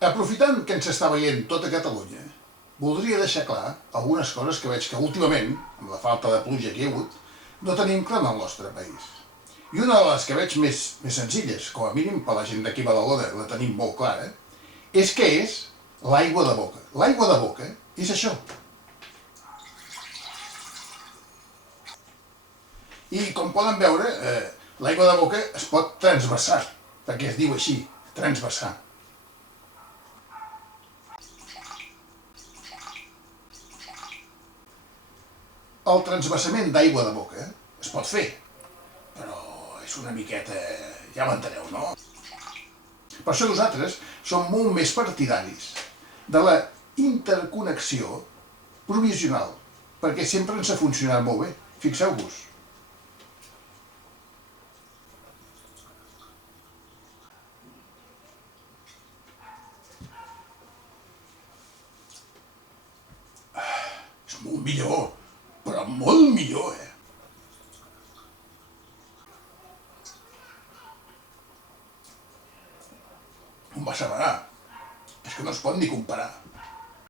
Aprofitant que ens està veient tota Catalunya, voldria deixar clar algunes coses que veig que últimament, amb la falta de pluja que hi ha hagut, no tenim clar en el nostre país. I una de les que veig més senzilles, com a mínim per la gent d'aquí a Badalona la tenim molt clara, és què és l'aigua de boca. L'aigua de boca és això. I com poden veure, l'aigua de boca es pot transvasar, perquè es diu així, transvasar. El transvasament d'aigua de boca es pot fer, però és una miqueta... ja m'enteneu, no? Per això nosaltres som molt més partidaris de la interconnexió provisional, perquè sempre ens ha funcionat molt bé. Fixeu-vos. És molt millor, però molt millor, Un Basseberà. És que no es pot ni comparar.